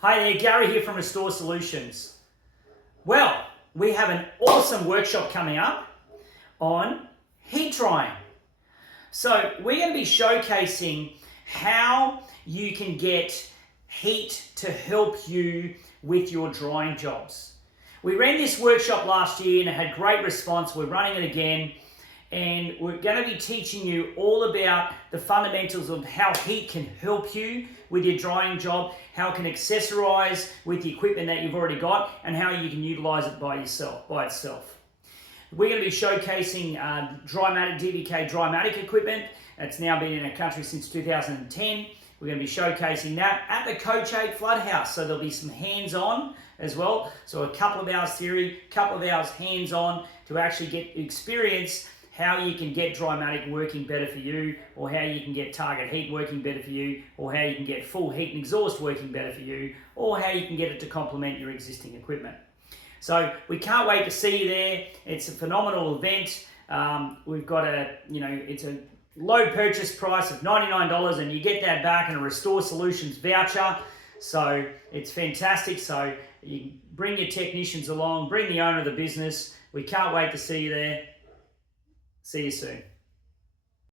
Hi there, Gary here from Restore Solutions. Well, we have an awesome workshop coming up on heat drying. So we're going to be showcasing how you can get heat to help you with your drying jobs. We ran this workshop last year and it had great response. We're running it again. And we're going to be teaching you all about the fundamentals of how heat can help you with your drying job, how it can accessorize with the equipment that you've already got, and how you can utilize it by itself. We're going to be showcasing Drymatic DVK Drymatic equipment. It's now been in our country since 2010. We're going to be showcasing that at the Coach 8 Flood House. So there'll be some hands-on as well. So a couple of hours theory, a couple of hours hands-on to actually get experience how you can get Drymatic working better for you, or how you can get target heat working better for you, or how you can get full heat and exhaust working better for you, or how you can get it to complement your existing equipment. So we can't wait to see you there. It's a phenomenal event. We've got it's a low purchase price of $99 and you get that back in a Restore Solutions voucher. So it's fantastic. So you bring your technicians along, bring the owner of the business. We can't wait to see you there. See you soon.